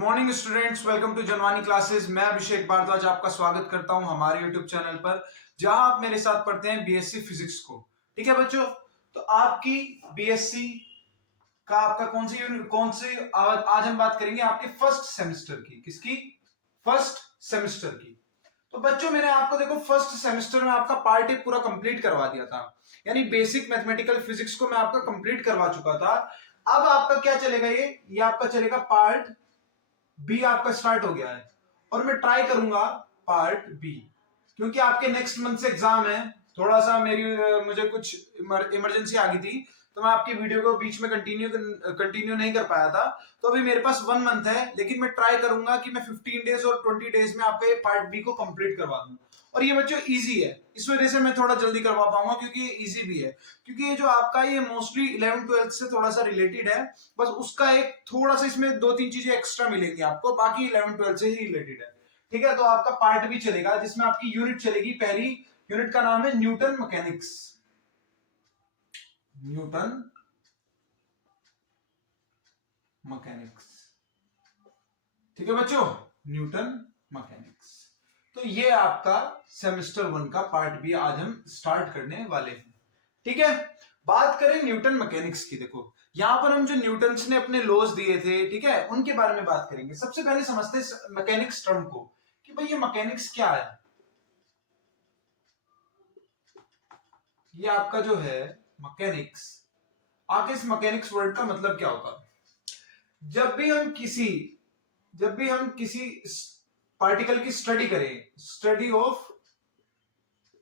Morning students, welcome to Janvani classes. मैं अभिषेक भारद्वाज आपका स्वागत करता हूं हमारे यूट्यूब चैनल पर, जहां आप मेरे साथ पढ़ते हैं बीएससी फिजिक्स को। ठीक है बच्चों, तो आपकी बीएससी का आपका कौन से आज हम बात करेंगे आपके फर्स्ट सेमेस्टर की। किसकी? फर्स्ट सेमेस्टर की। तो बच्चों मैंने आपको देखो फर्स्ट सेमेस्टर में आपका पार्ट एक पूरा कंप्लीट करवा दिया था, यानी बेसिक मैथमेटिकल फिजिक्स को मैं आपका कंप्लीट करवा चुका था। अब आपका क्या चलेगा, ये आपका चलेगा पार्ट बी आपका स्टार्ट हो गया है, और मैं ट्राई करूंगा पार्ट बी, क्योंकि आपके नेक्स्ट मंथ से एग्जाम है। थोड़ा सा मुझे कुछ इमरजेंसी आ गई थी, तो मैं आपकी वीडियो को बीच में कंटिन्यू नहीं कर पाया था। तो अभी मेरे पास 1 मंथ है, लेकिन मैं ट्राई करूंगा कि मैं 15 डेज और 20 डेज में आपका ये पार्ट बी को कंप्लीट करवा दूं। और ये बच्चों इजी है, इस वजह से मैं थोड़ा जल्दी करवा पाऊंगा, क्योंकि ये इजी भी है। क्योंकि ये जो आपका ये मोस्टली 11th-12th से थोड़ा सा रिलेटेड है, बस उसका एक थोड़ा सा इसमें 2-3 चीजें एक्स्ट्रा मिलेंगी आपको, बाकी 11th-12th से ही रिलेटेड है। ठीक है, तो आपका पार्ट भी चलेगा, जिसमें आपकी यूनिट चलेगी। पहली यूनिट का नाम है न्यूटन मैकेनिक्स। न्यूटन मैकेनिक्स, ठीक है बच्चों, न्यूटन मैकेनिक्स। तो ये आपका सेमेस्टर 1 का पार्ट भी आज हम स्टार्ट करने वाले हैं। ठीक है, बात करें न्यूटन मैकेनिक्स की। देखो यहां पर हम जो न्यूटन्स ने अपने लॉज दिए थे, ठीक है, उनके बारे में बात करेंगे। सबसे पहले समझते हैं मैकेनिक्स टर्म को, कि भाई ये मैकेनिक्स क्या है। ये आपका जो है मैकेनिक्स, आगे इस मैकेनिक्स वर्ड का मतलब क्या होता है। जब भी हम किसी पार्टिकल की स्टडी करें, study of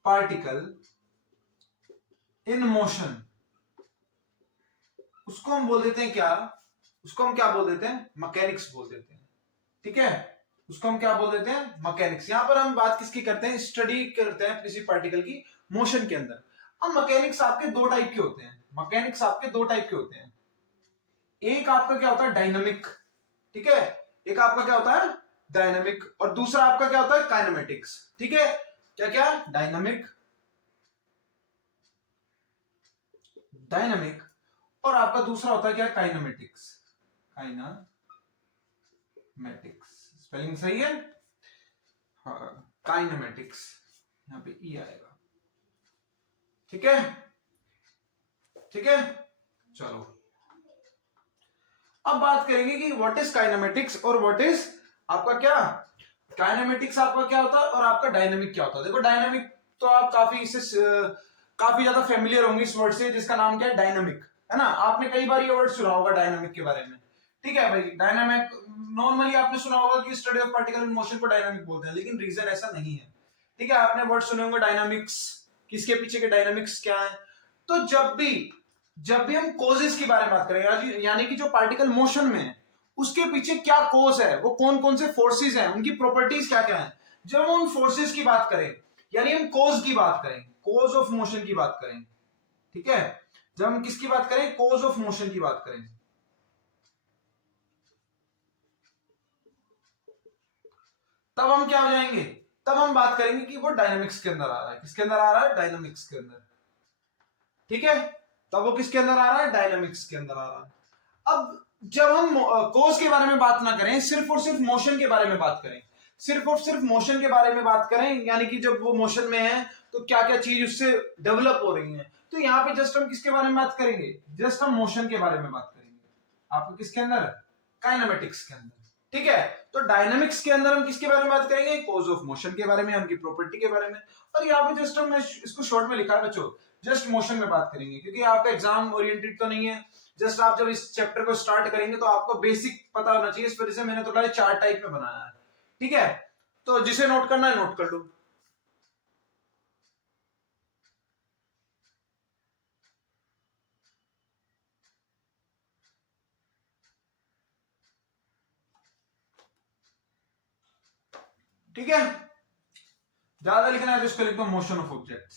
particle in motion, उसको हम बोल देते हैं क्या? उसको हम क्या बोल देते हैं? मैकेनिक्स बोल देते हैं। ठीक है, उसको हम क्या बोल देते हैं? मैकेनिक्स। यहां पर हम बात किसकी करते हैं? स्टडी करते हैं किसी पार्टिकल की मोशन के अंदर। अब मैकेनिक्स आपके दो टाइप के होते हैं। मैकेनिक्स आपके दो टाइप के होते हैं। एक आपका क्या होता है? डायनामिक। ठीक है, एक आपका क्या होता है? डायनामिक। और दूसरा आपका क्या होता है? काइनेमेटिक्स। ठीक है, क्या क्या? डायनामिक और आपका दूसरा होता है क्या? काइनेमेटिक्स। काइनेमेटिक्स, स्पेलिंग सही है? हाँ, काइनेमेटिक्स, यहां पे ई आएगा। ठीक है, ठीक है, चलो अब बात करेंगे कि व्हाट इज काइनेमेटिक्स और व्हाट इज आपका क्या? काइनेमेटिक्स आपका क्या होता है और आपका डायनामिक क्या होता है। देखो डायनामिक तो आप काफी ज्यादा फेमिलियर होंगे इस वर्ड से, जिसका नाम क्या है? डायनामिक, है ना। आपने कई बार ये वर्ड सुना होगा डायनामिक के बारे में। ठीक है भाई, डायनामिक नॉर्मली आपने सुना होगा कि study of particle in motion को डायनामिक बोलते हैं, लेकिन रीजन ऐसा नहीं है। ठीक है, आपने वर्ड सुने होंगे डायनामिक्स, किसके पीछे के डायनामिक्स क्या है। तो जब भी हम कोजेस की बारे में बात करेंगे, यानी कि जो पार्टिकल मोशन में है उसके पीछे क्या कोज है, वो कौन कौन से फोर्सेस हैं, उनकी प्रॉपर्टीज क्या क्या है। जब हम उन फोर्सेस की बात करें, यानी हम कोज की बात करें, कोज ऑफ मोशन की बात करें, ठीक है, जब हम किसकी बात करें? कोज ऑफ मोशन की बात करें, तब हम क्या हो जाएंगे? तब हम बात करेंगे कि वो डायनामिक्स के अंदर आ रहा है। किसके अंदर आ रहा है? डायनामिक्स के अंदर। ठीक है, तब वो किसके अंदर आ रहा है? डायनामिक्स के अंदर आ रहा है। अब जब हम कोज के बारे में बात ना करें, सिर्फ और सिर्फ मोशन के बारे में बात करें, सिर्फ और सिर्फ मोशन के बारे में बात करें, यानी कि जब वो मोशन में है तो क्या क्या चीज उससे डेवलप हो रही है, तो यहाँ पे जस्ट हम किसके बारे में बात करेंगे? जस्ट हम मोशन के बारे में बात करेंगे। आपको किसके अंदर? काइनेमेटिक्स के अंदर। ठीक है, तो डायनामिक्स के अंदर हम किसके बारे में बात करेंगे? कोज ऑफ मोशन के बारे में, उनकी प्रॉपर्टी के बारे में। और यहाँ पे जस्ट हम इसको शॉर्ट में लिखा है बच्चों, जस्ट मोशन में बात करेंगे, क्योंकि आपका एग्जाम ओरिएंटेड तो नहीं है। जस्ट आप जब इस चैप्टर को स्टार्ट करेंगे तो आपको बेसिक पता होना चाहिए, इस वजह से मैंने थोड़ा 4 टाइप में बनाया है। ठीक है, तो जिसे नोट करना है नोट कर लो। ठीक है, ज्यादा लिखना है तो इसको लिख दो मोशन ऑफ ऑब्जेक्ट्स।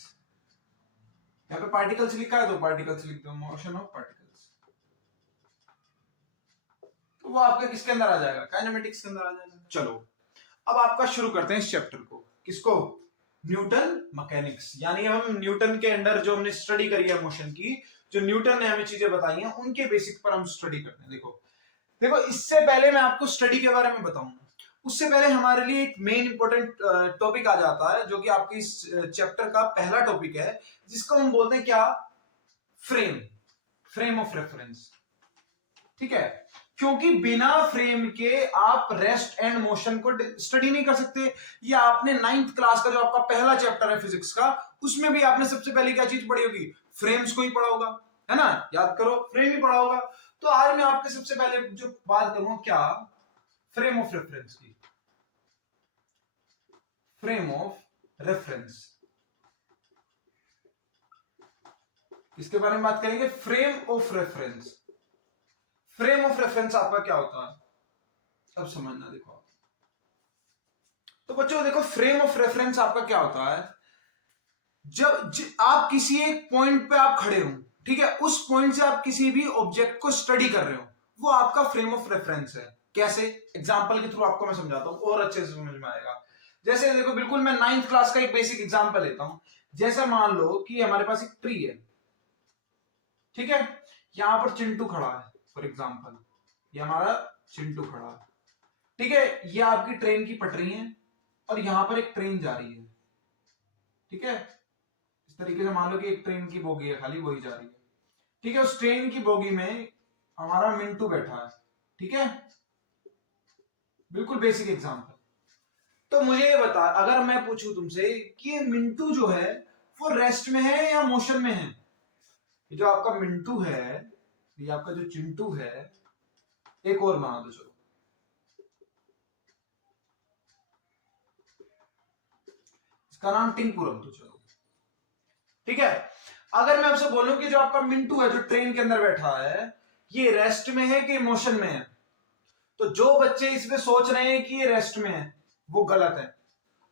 यहाँ पे पार्टिकल्स लिखा है तो पार्टिकल्स लिख दो, मोशन ऑफ पार्टिकल्स। तो वो आपके किसके अंदर आ जाएगा? काइनेमेटिक्स के अंदर आ जाएगा। चलो अब आपका शुरू करते हैं इस चैप्टर को। किसको? न्यूटन मैकेनिक्स, यानी हम न्यूटन के अंडर जो हमने स्टडी करी है मोशन की, जो न्यूटन ने हमें चीजें बताई हैं, उनके बेसिक पर हम स्टडी करते हैं। देखो देखो इससे पहले मैं आपको स्टडी के बारे में बताऊंगा, उससे पहले हमारे लिए एक मेन इंपॉर्टेंट टॉपिक आ जाता है जो कि आपकी इस चैप्टर का पहला टॉपिक है, जिसको हम बोलते हैं क्या, फ्रेम ऑफ रेफरेंस। ठीक है, क्योंकि बिना फ्रेम के आप रेस्ट एंड मोशन को स्टडी नहीं कर सकते। ये आपने 9th क्लास का जो आपका पहला चैप्टर है फिजिक्स का, उसमें भी आपने सबसे पहले क्या चीज पढ़ी होगी, फ्रेम्स को ही पढ़ा होगा, है ना, याद करो, फ्रेम ही पढ़ा होगा। तो आज मैं आपके सबसे पहले जो बात करूंगा क्या, फ्रेम ऑफ रेफरेंस की, फ्रेम ऑफ रेफरेंस, इसके बारे में बात करेंगे, frame of reference. Frame of reference आपका क्या होता है, अब समझना। देखो तो बच्चों देखो, फ्रेम ऑफ रेफरेंस आपका क्या होता है, जब आप किसी एक पॉइंट पे आप खड़े हो, ठीक है, उस पॉइंट से आप किसी भी ऑब्जेक्ट को स्टडी कर रहे हो, वो आपका फ्रेम ऑफ रेफरेंस है। कैसे, एग्जांपल के थ्रू आपको मैं समझाता हूं और अच्छे से समझ में आएगा। जैसे देखो, बिल्कुल मैं 9th क्लास का एक बेसिक एग्जांपल लेता हूं। जैसे मान लो कि हमारे पास एक ट्री है, ठीक है, यहां पर चिंटू खड़ा है फॉर एग्जांपल, ये हमारा चिंटू खड़ा है, ठीक है, ये आपकी ट्रेन की पटरी है और यहां पर एक ट्रेन जा रही है, ठीक है, इस तरीके से मान लो कि एक ट्रेन की बोगी है, खाली वही जा रही है, ठीक है, उस ट्रेन की बोगी में हमारा मिंटू बैठा है, ठीक है, बिल्कुल बेसिक एग्जांपल। तो मुझे ये बता, अगर मैं पूछूं तुमसे कि ये मिंटू जो है वो रेस्ट में है या मोशन में है, ये जो आपका मिंटू है, ये आपका जो चिंटू है, एक और बना दो, चलो इसका नाम टिंकू रख दो, चलो, ठीक है। अगर मैं आपसे बोलूं कि जो आपका मिंटू है जो ट्रेन के अंदर बैठा है, ये रेस्ट में है कि मोशन में है, तो जो बच्चे इसमें सोच रहे हैं कि ये रेस्ट में है वो गलत है,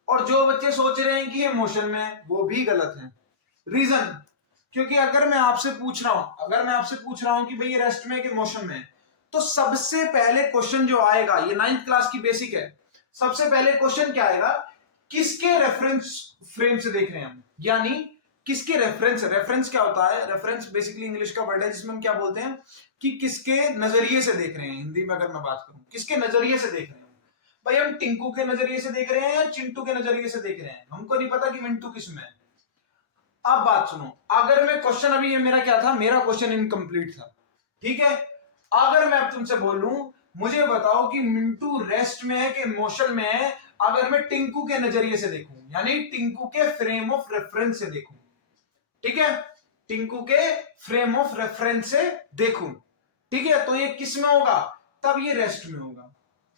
और जो बच्चे सोच रहे हैं कि ये मोशन में है वो भी गलत है। रीजन, क्योंकि अगर मैं आपसे पूछ रहा हूं, कि भाई ये रेस्ट में है कि मोशन में है, तो सबसे पहले क्वेश्चन जो आएगा, ये 9th क्लास की बेसिक है, सबसे पहले क्वेश्चन क्या आएगा, किसके रेफरेंस फ्रेम से देख रहे हैं हम, यानी किसके रेफरेंस, रेफरेंस क्या होता है, रेफरेंस बेसिकली इंग्लिश का वर्ड है जिसमें हम क्या बोलते हैं कि किसके नजरिए से देख रहे हैं। हिंदी में अगर मैं बात करूं, किसके नजरिए से देख रहे हैं भाई, हम टिंकू के नजरिए से देख रहे हैं या चिंटू के नजरिए से देख रहे हैं, हमको नहीं पता कि मिंटू किसमें है। अब बात सुनो, अगर मैं क्वेश्चन, अभी ये मेरा क्या था, मेरा क्वेश्चन इनकम्प्लीट था, ठीक है, अगर मैं अब तुमसे बोलूं, मुझे बताओ कि मिंटू रेस्ट में है कि मोशन में है, अगर मैं टिंकू के नजरिए से देखूं, यानी टिंकू के फ्रेम ऑफ रेफरेंस से देखूं, ठीक है, टिंकू के फ्रेम ऑफ रेफरेंस से देखूं, ठीक है, तो ये किस में होगा, तब ये रेस्ट में होगा।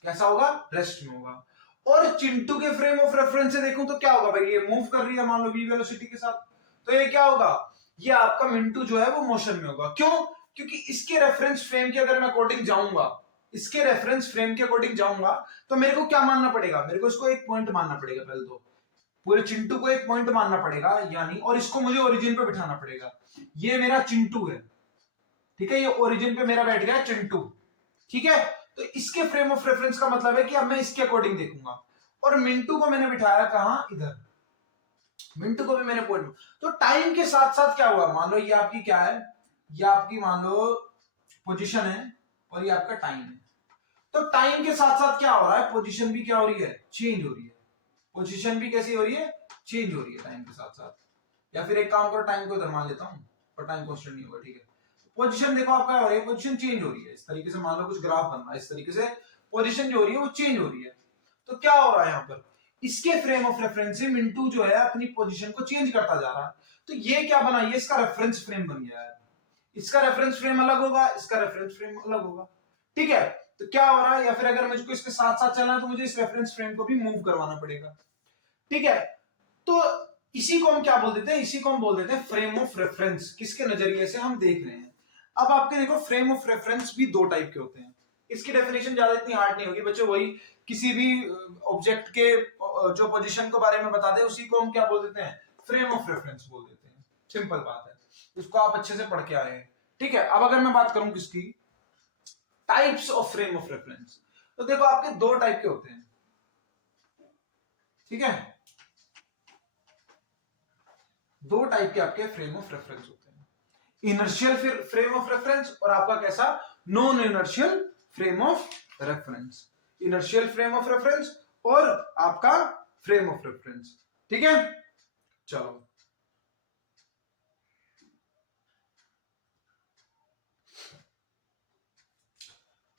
कैसा होगा, रेस्ट में होगा। और चिंटू के फ्रेम ऑफ रेफरेंस से देखूं तो क्या होगा भाई, ये मूव कर रही है मान लो v वेलोसिटी के साथ, तो ये क्या होगा, ये आपका मिंटू जो है वो मोशन में होगा। क्यों, क्योंकि इसके रेफरेंस फ्रेम के अगर मैं अकॉर्डिंग जाऊंगा, इसके रेफरेंस फ्रेम के अकॉर्डिंग जाऊंगा, तो मेरे को क्या मानना पड़ेगा, मेरे को इसको एक पॉइंट मानना पड़ेगा, पहले तो पूरे चिंटू को एक पॉइंट मानना पड़ेगा, यानी, और इसको मुझे ओरिजिन पे बिठाना पड़ेगा, ये मेरा चिंटू है, ठीक है, ये ओरिजिन पे मेरा बैठ गया चिंटू, ठीक है, तो इसके फ्रेम ऑफ रेफरेंस का मतलब है कि अब मैं इसके अकॉर्डिंग देखूंगा, और मिंटू को मैंने बिठाया कहां, इधर, मिंटू को भी मैंने पॉइंट, तो टाइम के साथ साथ क्या हुआ, मान लो ये आपकी क्या है, ये आपकी मान लो पोजीशन है और ये आपका टाइम है, तो टाइम के साथ साथ क्या हो रहा है, पोजीशन भी क्या हो रही है, चेंज हो रही है, पोजीशन भी कैसी हो रही है, चेंज हो रही है टाइम के साथ साथ। या फिर एक काम करो, टाइम को इधर मान लेता हूं, पर टाइम कांस्टेंट नहीं होगा, ठीक है, पोजीशन देखो आपका हो रही है, पोजीशन चेंज हो रही है, इस तरीके से मान लो कुछ ग्राफ बन रहा है, इस तरीके से पोजीशन जो हो रही है वो चेंज हो रही है, तो क्या हो रहा है यहाँ पर, इसके फ्रेम ऑफ रेफरेंस से मिंटू जो है अपनी पोजीशन को चेंज करता जा रहा है, तो ये क्या बना, ये इसका रेफरेंस फ्रेम बन गया है, इसका रेफरेंस फ्रेम अलग होगा, इसका रेफरेंस फ्रेम अलग होगा, ठीक है, तो क्या हो रहा है, या फिर अगर मुझको इसके साथ साथ चलना है तो मुझे इस रेफरेंस फ्रेम को भी मूव करवाना पड़ेगा, ठीक है, तो इसी को हम क्या बोल देते हैं, इसी को हम बोल देते हैं फ्रेम ऑफ रेफरेंस, किसके नजरिए से हम देख रहे हैं। अब आपके देखो फ्रेम ऑफ रेफरेंस भी दो टाइप के होते हैं, इसकी डेफिनेशन ज्यादा इतनी हार्ड नहीं होगी बच्चों, वही किसी भी ऑब्जेक्ट के जो पोजीशन के बारे में बता दे उसी को हम क्या बोल देते हैं, फ्रेम ऑफ रेफरेंस बोल देते हैं, सिंपल बात है, उसको आप अच्छे से पढ़ के आए हैं, ठीक है। अब अगर मैं बात करूं किसकी, types of frame of reference, तो देखो आपके दो टाइप के होते हैं, ठीक है, दो टाइप के आपके फ्रेम ऑफ रेफरेंस होते हैं, इनर्शियल फ्रेम ऑफ रेफरेंस और आपका कैसा, non inertial frame of reference, inertial frame of reference और आपका फ्रेम ऑफ रेफरेंस। ठीक है, चलो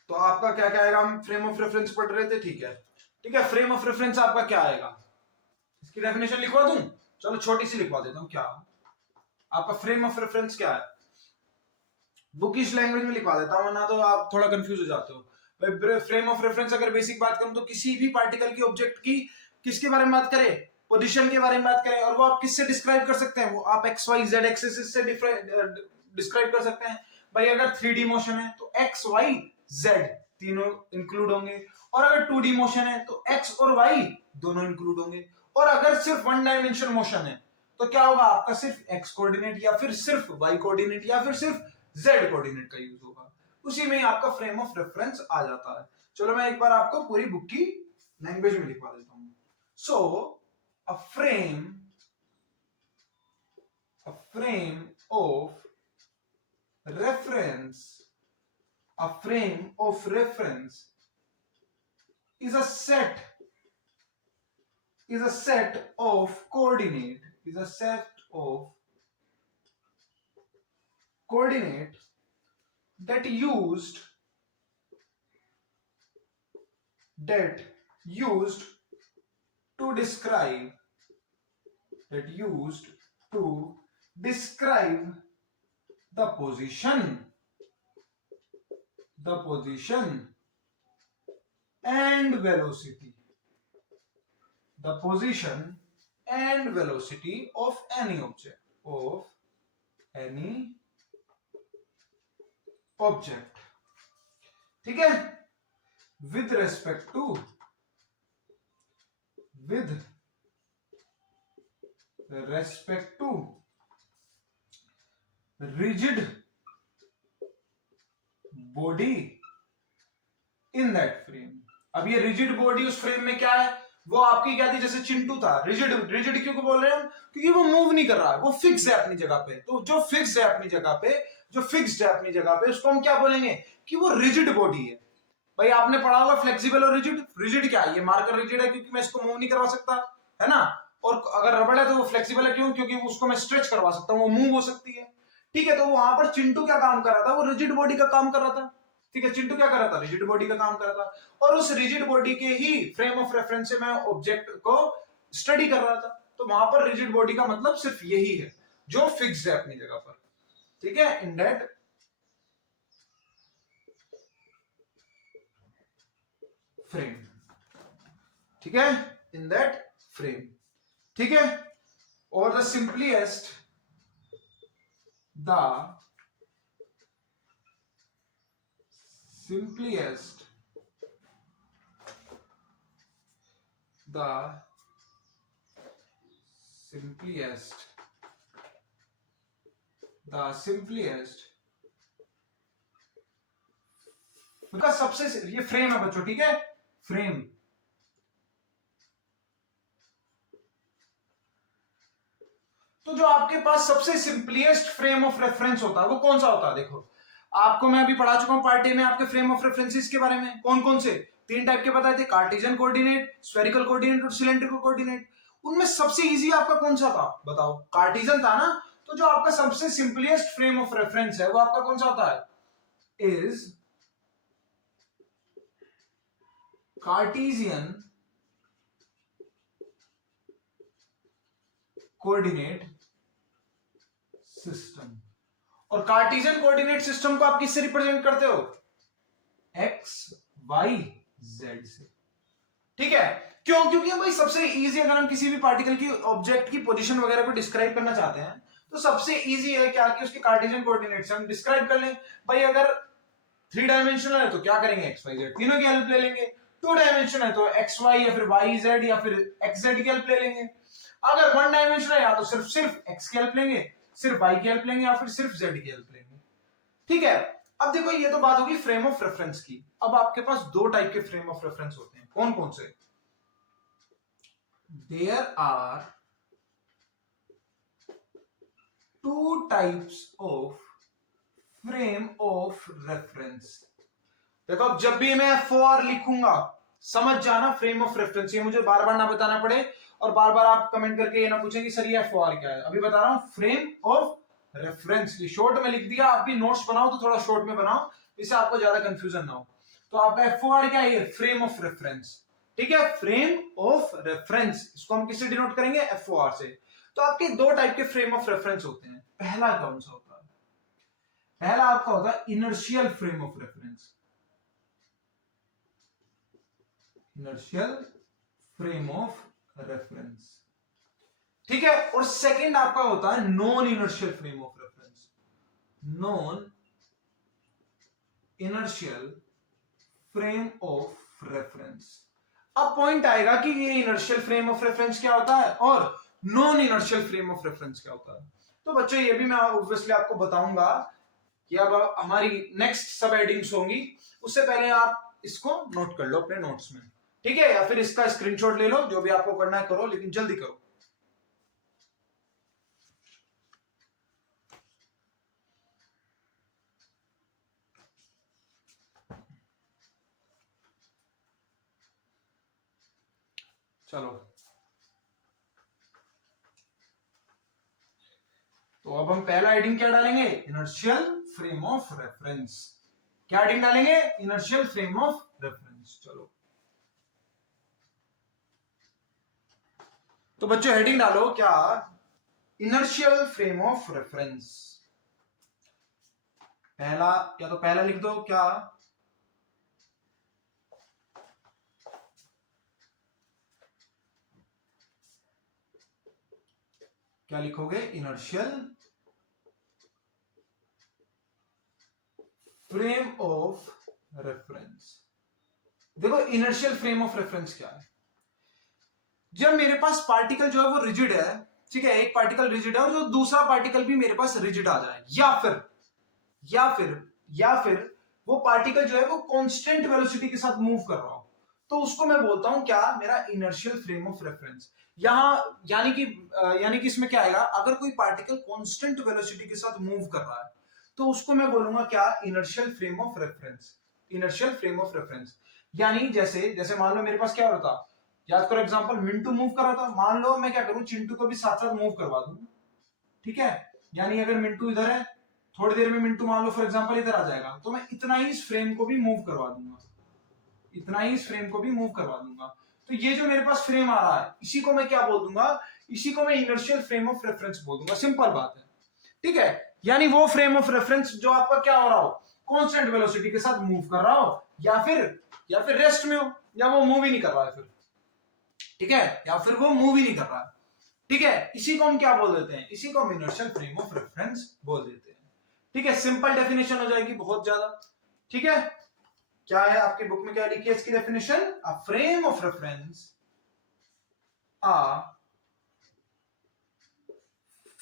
तो आपका क्या क्या आएगा, हम फ्रेम ऑफ रेफरेंस पढ़ रहे थे। ठीक है, ठीक है, फ्रेम ऑफ रेफरेंस आपका क्या आएगा, इसकी डेफिनेशन लिखवा दूं, चलो छोटी सी लिखवा देता हूं। क्या आपका फ्रेम ऑफ रेफरेंस क्या है, बुकिश लैंग्वेज में लिखवा देता हूं वरना तो आप थोड़ा कंफ्यूज हो जाते हो। भाई फ्रेम ऑफ रेफरेंस अगर बेसिक बात करूं तो किसी भी पार्टिकल की ऑब्जेक्ट की किसके बारे में बात करें, पोजीशन के बारे में बात करें, और वो आप किससे डिस्क्राइब कर सकते हैं, वो आप एक्स वाई जेड एक्सिस से डिस्क्राइब कर सकते हैं। भाई अगर 3D मोशन है तो एक्स वाई जेड तीनों इंक्लूड होंगे, और अगर 2D मोशन है तो एक्स और वाई दोनों इंक्लूड होंगे, और अगर सिर्फ वन डायमेंशनल मोशन है तो क्या होगा, आपका सिर्फ एक्स कोऑर्डिनेट या फिर सिर्फ वाई कोऑर्डिनेट या फिर सिर्फ जेड कोऑर्डिनेट का यूज होगा, उसी में आपका फ्रेम ऑफ रेफरेंस आ जाता है। चलो मैं एक बार आपको पूरी बुक की लैंग्वेज में लिखवा देता हूं। So a frame of reference, a frame of reference is a set of coordinate that used to describe the position and velocity of any object, ठीक है, with respect to rigid body in that frame। अब ये rigid body उस frame में क्या है, वो आपकी क्या थी, जैसे चिंटू था, रिजिड क्यों बोल रहे हैं हम, क्योंकि वो मूव नहीं कर रहा है, वो फिक्स है अपनी जगह पे। तो जो फिक्स है अपनी जगह पे उसको हम क्या बोलेंगे कि वो रिजिड बॉडी है। भाई आपने पढ़ा होगा फ्लेक्सिबल और रिजिड। रिजिड क्या है, ये मार्कर रिजिड है क्योंकि मैं इसको मूव नहीं करवा सकता, है ना। और अगर रबड़ है तो वो फ्लेक्सिबल है, क्यों, क्योंकि उसको मैं स्ट्रेच करवा सकता हूँ, वो मूव हो सकती है। ठीक है, तो वहां पर चिंटू क्या काम कर रहा था, वो रिजिड बॉडी का काम कर रहा था। ठीक है, चिंटू क्या कर रहा था, रिजिड बॉडी का काम कर रहा था, और उस रिजिड बॉडी के ही फ्रेम ऑफ रेफरेंस से मैं ऑब्जेक्ट को स्टडी कर रहा था। तो वहां पर रिजिड बॉडी का मतलब सिर्फ यही है, जो फिक्स्ड है अपनी जगह पर। ठीक है, इन दैट फ्रेम। ठीक है, इन दैट फ्रेम। ठीक है, और द सिंपलीएस्ट उनका सबसे, ये फ्रेम है बच्चों, ठीक है, फ्रेम। तो जो आपके पास सबसे सिंपलेस्ट फ्रेम ऑफ रेफरेंस होता है वो कौन सा होता है, देखो आपको मैं अभी पढ़ा चुका हूं पार्टी में आपके फ्रेम ऑफ रेफरेंसेस के बारे में। कौन कौन से, 3 टाइप के बताए थे, कार्टेशियन कोऑर्डिनेट, स्फेरिकल कोऑर्डिनेट और सिलेंड्रिकल कोऑर्डिनेट। उनमें सबसे इजी आपका कौन सा था, बताओ, कार्टेशियन था ना। तो जो आपका सबसे सिंपलेस्ट फ्रेम ऑफ रेफरेंस है वो आपका कौन सा होता है, इज कार्टेशियन कोऑर्डिनेट सिस्टम। और कार्टेशियन कोऑर्डिनेट सिस्टम को आप किससे रिप्रेजेंट करते हो, एक्स वाई जेड से। ठीक है, क्यों, क्योंकि भाई सबसे इजी, अगर हम किसी भी पार्टिकल की ऑब्जेक्ट की पोजीशन वगैरह को डिस्क्राइब करना चाहते हैं तो सबसे इजी है क्या कि उसके कार्टेशियन कोऑर्डिनेट से हम डिस्क्राइब कर लें। भाई अगर 3 डायमेंशनल है तो क्या करेंगे, एक्स वाई जेड तीनों की हेल्प ले लेंगे। 2 डायमेंशन है तो एक्स वाई या फिर वाई जेड या फिर एक्स जेड की हेल्प ले लेंगे। अगर 1 डायमेंशन है या तो सिर्फ एक्स की हेल्प लेंगे, सिर्फ वाई की हेल्प लेंगे या फिर सिर्फ जेड की हेल्प लेंगे। ठीक है, अब देखो ये तो बात होगी फ्रेम ऑफ रेफरेंस की। अब आपके पास 2 टाइप के फ्रेम ऑफ रेफरेंस होते हैं, कौन कौन से, there are 2 types of frame of reference. देखो अब जब भी मैं FOR लिखूंगा समझ जाना फ्रेम ऑफ रेफरेंस, ये मुझे बार बार ना बताना पड़े और बार बार आप कमेंट करके ये ना पूछें कि सर ये FOR क्या है। अभी बता रहा हूं फ्रेम ऑफ रेफरेंस, ये शॉर्ट में लिख दिया। आप भी नोट्स बनाओ तो थोड़ा शॉर्ट में बनाओ, इससे आपको ज्यादा कंफ्यूजन ना हो। तो आपका FOR क्या है? Frame of reference. ठीक है, फ्रेम ऑफ रेफरेंस, इसको हम किससे डिनोट करेंगे? FOR से। तो आपके दो टाइप के फ्रेम ऑफ रेफरेंस होते हैं। पहला कौन सा होता है? पहला आपका होता है inertial frame of reference, inertial frame of reference. ठीक है, और सेकंड आपका होता है non inertial frame of reference, non inertial frame of reference. अब पॉइंट आएगा कि ये इनर्शियल फ्रेम ऑफ रेफरेंस क्या होता है और non inertial frame of reference क्या होता है। तो बच्चों ये भी मैं ऑब्वियसली आपको बताऊंगा कि अब हमारी नेक्स्ट सब हेडिंग्स होंगी, उससे पहले आप इसको नोट कर लो अपने नोट्स में। ठीक है, या फिर इसका स्क्रीनशॉट ले लो, जो भी आपको करना है करो, लेकिन जल्दी करो। चलो, तो अब हम पहला हेडिंग क्या डालेंगे? Inertial frame of reference. क्या हेडिंग डालेंगे? Inertial frame of reference. चलो, तो बच्चों हेडिंग डालो क्या? Inertial frame of reference. पहला, या तो पहला लिख दो क्या? क्या लिखोगे? Inertial frame of reference. देखो इनर्शियल फ्रेम ऑफ रेफरेंस क्या है? जब मेरे पास पार्टिकल जो है वो रिजिड है, ठीक है, एक पार्टिकल रिजिड है और जो दूसरा पार्टिकल भी मेरे पास रिजिड आ जाए, या फिर वो पार्टिकल जो है वो कांस्टेंट वेलोसिटी के साथ मूव कर रहा हो, तो उसको मैं बोलता हूं क्या? मेरा इनर्शियल फ्रेम ऑफ रेफरेंस। यहां यानी कि इसमें क्या आएगा? अगर कोई पार्टिकल कांस्टेंट वेलोसिटी के साथ मूव कर रहा है तो उसको मैं बोलूंगा क्या? Inertial frame of reference. Inertial frame of reference यानी जैसे जैसे मान लो मेरे पास क्या होता, याद करो एग्जांपल, मिंटू मूव कर रहा था, मान लो मैं क्या करूं, चिंटू को भी साथ साथ मूव करवा दूं। ठीक है, यानी अगर मिंटू इधर है, थोड़ी देर में मिंटू मान लो फॉर एग्जांपल इधर आ जाएगा, तो मैं इतना ही इस फ्रेम को भी मूव करवा दूंगा, इतना ही इस फ्रेम को भी मूव करवा दूंगा। तो ये जो मेरे पास फ्रेम आ रहा है, इसी को मैं क्या बोल दूंगा? इसी को मैं इनर्शियल फ्रेम ऑफ रेफरेंस बोल दूंगा। सिंपल बात है। ठीक है, यानी वो फ्रेम ऑफ रेफरेंस जो आपका क्या हो रहा हो? कांस्टेंट वेलोसिटी के साथ मूव कर रहा हो, या फिर रेस्ट में हो, या वो मूव ही नहीं कर रहा है फिर। ठीक है, या फिर वो मूव ही नहीं कर रहा है। ठीक है, इसी को हम क्या बोल देते हैं? इसी को हम इनर्शियल फ्रेम ऑफ रेफरेंस बोल देते हैं। ठीक है, सिंपल डेफिनेशन हो जाएगी बहुत ज्यादा। ठीक है, क्या है आपकी बुक में, क्या लिखी है इसकी definition? A frame of reference, a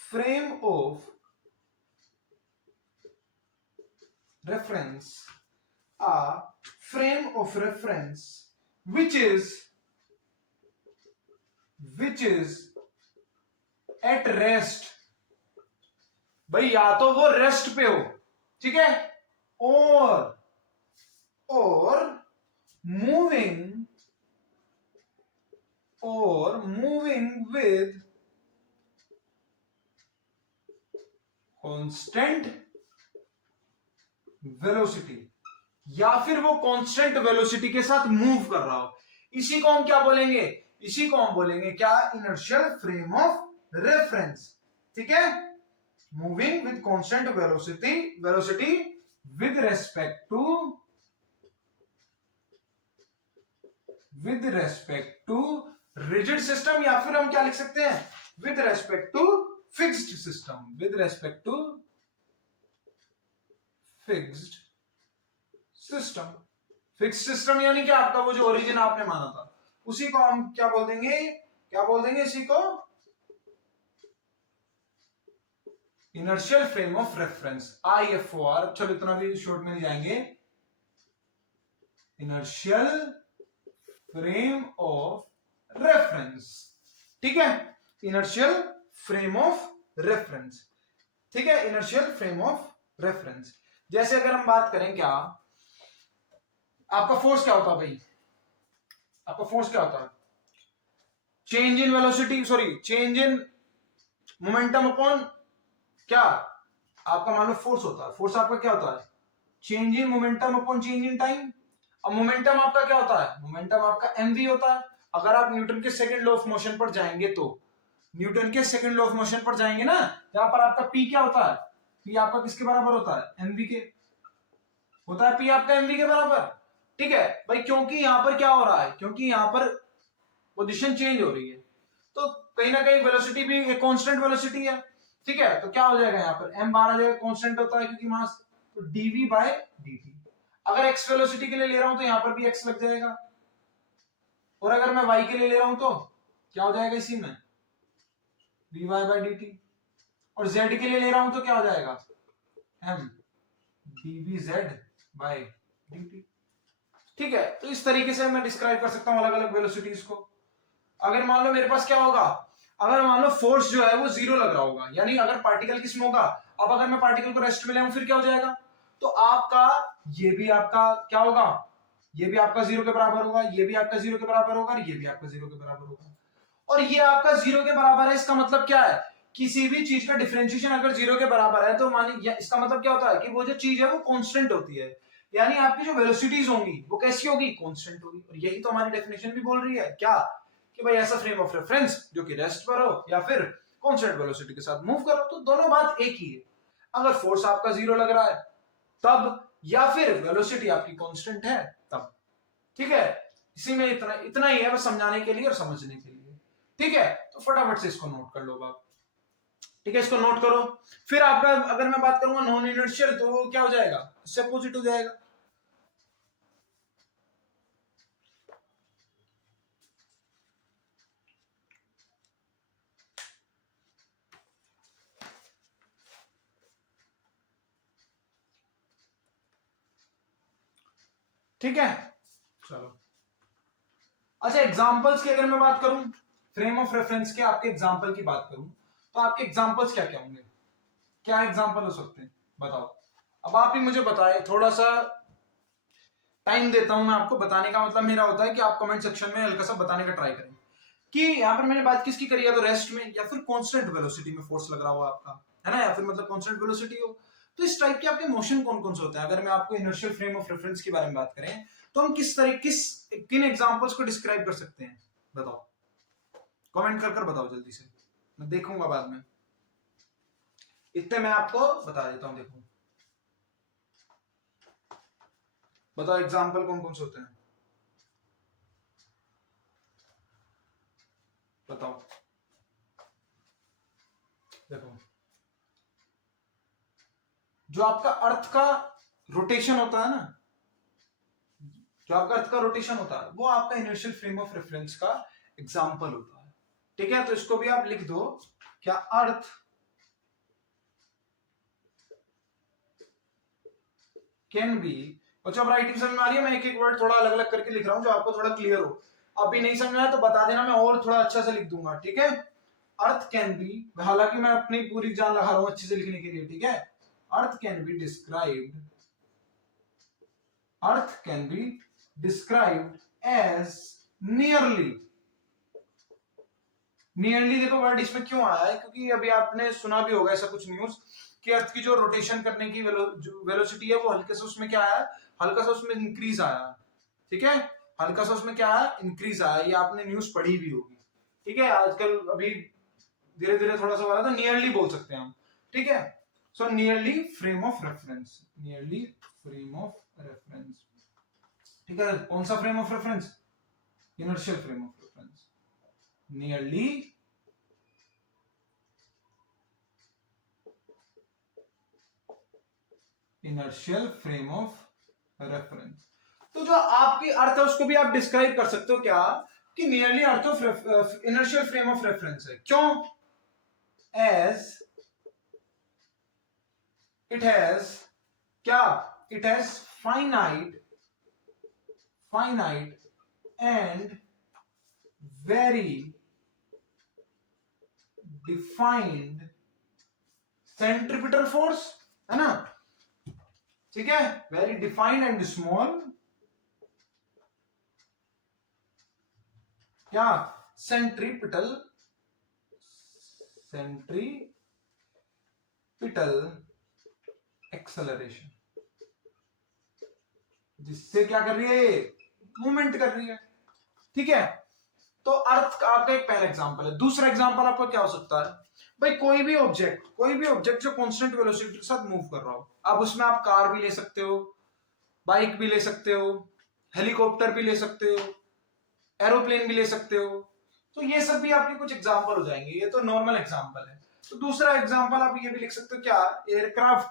frame of reference, a frame of reference which is at rest। भाई या तो वो रेस्ट पे हो, ठीक है, और मूविंग with कांस्टेंट वेलोसिटी, या फिर वो कांस्टेंट वेलोसिटी के साथ मूव कर रहा हो। इसी को हम क्या बोलेंगे? इसी को हम बोलेंगे क्या? Inertial frame of reference. ठीक है, moving with constant velocity with respect to rigid system, या फिर हम क्या लिख सकते हैं? With respect to fixed system, with respect to fixed system. Fixed system यानी कि आपका वो जो ओरिजिन आपने माना था, उसी को हम क्या बोल देंगे? क्या बोल देंगे इसी को? Inertial frame of reference, IFOR। चलो इतना भी शॉर्ट में नहीं जाएंगे। Inertial frame of reference. ठीक है, इनर्शियल फ्रेम ऑफ रेफरेंस। ठीक है, इनर्शियल फ्रेम ऑफ रेफरेंस। जैसे अगर हम बात करें क्या, आपका फोर्स क्या होता है भाई, आपका फोर्स क्या होता है, change in velocity, sorry change in momentum upon क्या, आपका मान लो फोर्स होता है, फोर्स आपका क्या होता है, change in momentum upon change in time. अब मोमेंटम आपका क्या होता है, मोमेंटम आपका mv होता है। अगर आप न्यूटन के सेकंड लॉ ऑफ मोशन पर जाएंगे, तो न्यूटन के सेकंड लॉ ऑफ मोशन पर जाएंगे ना, जहां पर आपका p क्या होता है, p आपका किसके बराबर होता है, mv के होता है, p आपका mv के बराबर। ठीक है भाई, क्योंकि यहां पर क्या हो रहा है, क्योंकि यहां पर पोजीशन चेंज हो रही है, तो कहीं ना कहीं वेलोसिटी भी एक कांस्टेंट वेलोसिटी है। ठीक है, तो क्या हो जाएगा यहाँ पर m बार आ जाएगा, कांस्टेंट होता है क्योंकि मास, तो dv बाय dt। अगर x वेलोसिटी के लिए ले रहा हूं तो यहां पर भी x लग जाएगा, और अगर मैं y के लिए ले रहा हूं तो क्या हो जाएगा इसी में dy बाय dt, और z के लिए ले रहा हूं तो क्या हो जाएगा m dvz बाय dt। ठीक है, तो इस तरीके से मैं डिस्क्राइब कर सकता हूं अलग अलग वेलोसिटीज को। अगर मान लो मेरे पास क्या होगा, अगर मान लो फोर्स जो है वो जीरो लग रहा होगा, यानी अगर पार्टिकल किसमें होगा, अब अगर मैं पार्टिकल को रेस्ट में ले आऊं फिर क्या हो जाएगा, तो आपका ये भी आपका क्या होगा, ये भी आपका जीरो के बराबर होगा, ये भी आपका जीरो के बराबर होगा, और ये भी आपका जीरो के बराबर होगा, और ये आपका जीरो के बराबर है। इसका मतलब क्या है, किसी भी चीज का डिफरेंशिएशन अगर जीरो के बराबर है तो मानिए इसका मतलब क्या होता है कि वो जो चीज है वो कांस्टेंट होती है, यानी आपकी जो वेलोसिटीज होंगी वो कैसी होगी, कांस्टेंट होगी। और यही तो हमारी डेफिनेशन भी बोल रही है क्या, कि भाई ऐसा फ्रेम ऑफ रेफरेंस जो कि रेस्ट पर हो या फिर कांस्टेंट वेलोसिटी के साथ मूव करो, तो दोनों बात एक ही है। अगर फोर्स आपका जीरो लग रहा है तब, या फिर वेलोसिटी आपकी कांस्टेंट है तब। ठीक है, इसी में इतना इतना ही है बस समझाने के लिए और समझने के लिए। ठीक है, तो फटाफट से इसको नोट कर लो आप। ठीक है, इसको नोट करो। फिर आपका अगर मैं बात करूंगा नॉन इनर्शियल, तो वो क्या हो जाएगा, इससे अपोजिट हो जाएगा। ठीक है, चलो अच्छा, एग्जांपल्स की अगर मैं बात करूं, फ्रेम ऑफ रेफरेंस के आपके एग्जांपल की बात करूं, तो आपके एग्जांपल्स क्या क्या होंगे, क्या एग्जांपल हो सकते हैं बताओ। अब आप ही मुझे बताएं, थोड़ा सा टाइम देता हूं मैं आपको, बताने का मतलब मेरा होता है कि आप कमेंट सेक्शन में हल्का सा बताने का ट्राई करें कि यहाँ पर मैंने बात किसकी करी है, तो रेस्ट में या फिर कांस्टेंट वेलोसिटी में फोर्स लग रहा हो आपका, है ना, या फिर मतलब कांस्टेंट वेलोसिटी हो, तो इस टाइप के आपके मोशन कौन कौन से होते हैं। अगर मैं आपको इनर्शियल फ्रेम ऑफ रेफरेंस के बारे में बात करें, तो हम किन एग्जांपल्स को डिस्क्राइब कर सकते हैं, बताओ, कमेंट कर कर बताओ जल्दी से, मैं देखूंगा बाद में, इतने मैं आपको बता देता हूं। देखो बताओ एग्जांपल कौन कौन से होते हैं, बताओ। देखो, जो आपका अर्थ का रोटेशन होता है ना, जो आपका अर्थ का रोटेशन होता है वो आपका इनर्शियल फ्रेम ऑफ रेफरेंस का एग्जांपल होता है। ठीक है, तो इसको भी आप लिख दो, क्या अर्थ कैन बी। अच्छा, अब राइटिंग समझ में आ रही है, मैं एक एक वर्ड थोड़ा अलग अलग करके लिख रहा हूं जो आपको थोड़ा क्लियर हो। अभी नहीं समझ में आया तो बता देना, मैं और थोड़ा अच्छा से लिख दूंगा। ठीक है, अर्थ कैन बी, हालांकि मैं अपनी पूरी जान लगा रहा हूं अच्छे से लिखने के लिए। ठीक है, earth can be described, earth can be described as nearly, nearly देखो वर्ड इसमें क्यों आया है, क्योंकि अभी आपने सुना भी होगा ऐसा कुछ न्यूज कि अर्थ की जो रोटेशन करने की वेलोसिटी है वो हल्के से उसमें क्या आया, हल्का सा उसमें इंक्रीज आया। ठीक है, हल्का सा उसमें क्या आया, इंक्रीज आया, ये आपने न्यूज पढ़ी भी होगी। ठीक है, आजकल अभी धीरे धीरे थोड़ा सा वाला तो नियरली बोल सकते हैं हम। ठीक है, so nearly frame of reference, nearly frame of reference. ठीक है, कौन सा frame of reference, inertial frame of reference, nearly inertial frame of reference. तो जो आपकी अर्थ है उसको भी आप डिस्क्राइब कर सकते हो क्या, कि nearly earth of inertial frame of reference है, क्यों, एज इट हैज क्या, it has finite, finite and very defined centripetal force, है ना। ठीक है, वेरी डिफाइंड एंड स्मॉल क्या, सेंट्रीपिटल एक्सेलरेशन, जिससे क्या कर रही है, मूवमेंट कर रही है। ठीक है, तो अर्थ का आपका एक पहला एग्जांपल है। दूसरा एग्जांपल आपका क्या हो सकता है, भाई कोई भी ऑब्जेक्ट जो कांस्टेंट वेलोसिटी के साथ मूव कर रहा हो। अब उसमें आप कार भी ले सकते हो, बाइक भी ले सकते हो, हेलीकॉप्टर भी ले सकते हो, एरोप्लेन भी ले सकते हो। तो ये सब भी आपके कुछ एग्जांपल हो जाएंगे, ये तो नॉर्मल एग्जांपल है। तो दूसरा एग्जांपल आप ये भी लिख सकते हो, क्या, एयरक्राफ्ट।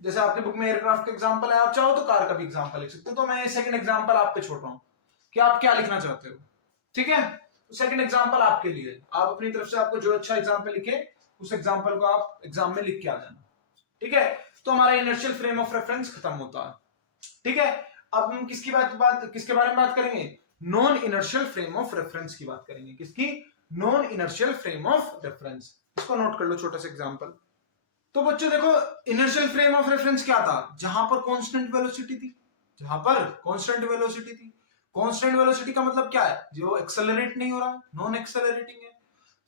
जैसे आपके बुक में एयरक्राफ्ट का एग्जांपल है, आप चाहो तो कार का भी एग्जांपल लिख सकते हो। तो मैं सेकंड एग्जांपल आप पे छोड़ रहा हूं कि आप क्या लिखना चाहते हो। ठीक है, तो सेकंड एग्जांपल आपके लिए, आप अपनी तरफ से आपको जो अच्छा एग्जांपल लिखे उस एग्जांपल को आप एग्जाम में लिख के आ जाना। ठीक है, तो हमारा इनर्शियल फ्रेम ऑफ रेफरेंस खत्म होता है। ठीक है, अब हम किसके बारे में बात करेंगे, non inertial frame of reference की बात करेंगे। किसकी, non inertial frame of reference. इसको नोट कर लो, छोटा सा एग्जांपल। तो बच्चों देखो, इनर्शियल फ्रेम ऑफ रेफरेंस क्या था, जहां पर कांस्टेंट वेलोसिटी थी, कांस्टेंट वेलोसिटी का मतलब क्या है, जो एक्सेलरेट नहीं हो रहा, नॉन एक्सेलरेटिंग है।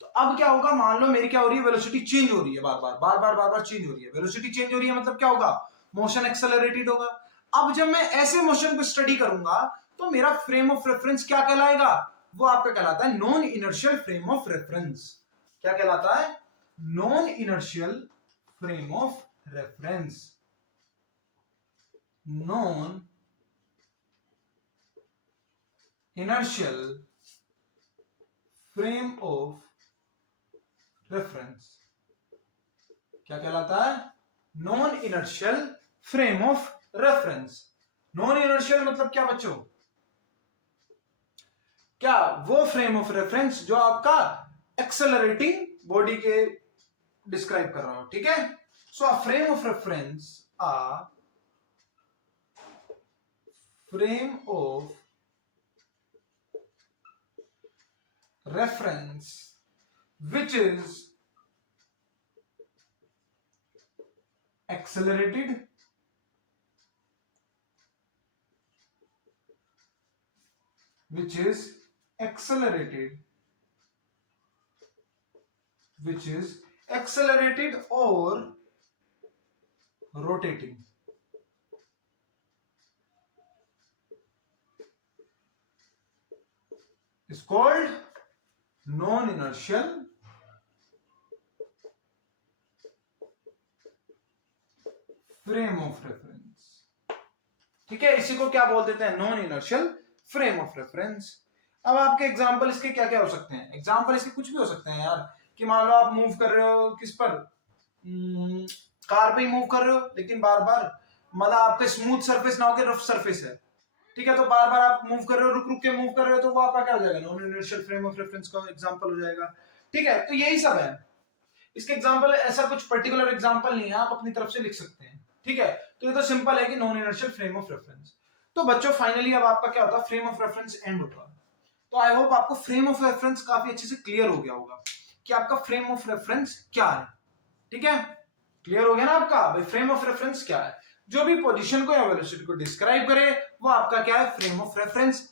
तो अब क्या होगा, मान लो मेरी क्या हो रही है, वेलोसिटी चेंज हो रही है, बार बार चेंज हो रही है, वेलोसिटी चेंज हो रही है, मतलब क्या होगा, मोशन एक्सेलरेटेड होगा। अब जब मैं ऐसे मोशन को स्टडी करूंगा तो मेरा फ्रेम ऑफ रेफरेंस क्या कहलाएगा, वो आपका कहलाता है non inertial frame of reference. क्या कहलाता है, non inertial frame of reference, non inertial frame of reference. क्या कहलाता है, non inertial frame of reference. Non inertial मतलब क्या बच्चों, क्या, वो फ्रेम ऑफ रेफरेंस जो आपका एक्सेलरेटिंग बॉडी के डिस्क्राइब कर रहा हो। ठीक है, so a frame of reference, a frame of reference which is accelerated which is accelerated or rotating is called non-inertial frame of reference. ठीक है, इसी को क्या बोल देते हैं, non inertial frame of reference. अब आपके एग्जांपल इसके क्या क्या हो सकते हैं, एग्जांपल इसके कुछ भी हो सकते हैं यार, कि मान लो आप मूव कर रहे हो किस पर, कार पे ही मूव कर रहे हो, लेकिन बार बार मतलब आपका स्मूथ सरफेस ना होकर रफ सरफेस है। ठीक है, तो बार बार आप मूव कर रहे हो, रुक रुक के मूव कर रहे हो, तो वो आपका क्या हो जाएगा, non inertial frame of reference का एग्जांपल हो जाएगा। ठीक है, तो यही सब है इसके एग्जांपल, ऐसा कुछ पर्टिकुलर एग्जांपल नहीं है, आप अपनी तरफ से लिख सकते हैं। ठीक है, तो ये तो सिंपल है कि non inertial frame of reference. तो बच्चों फाइनली अब आपका क्या होता है, फ्रेम ऑफ रेफरेंस एंड होता है। तो आई होप आपको फ्रेम ऑफ रेफरेंस काफी अच्छे से क्लियर हो गया होगा कि आपका फ्रेम ऑफ रेफरेंस क्या है। ठीक है, क्लियर हो गया ना आपका, भाई फ्रेम ऑफ रेफरेंस क्या है, जो भी पोजीशन को या वेलोसिटी को डिस्क्राइब करे वो आपका क्या है, frame of reference.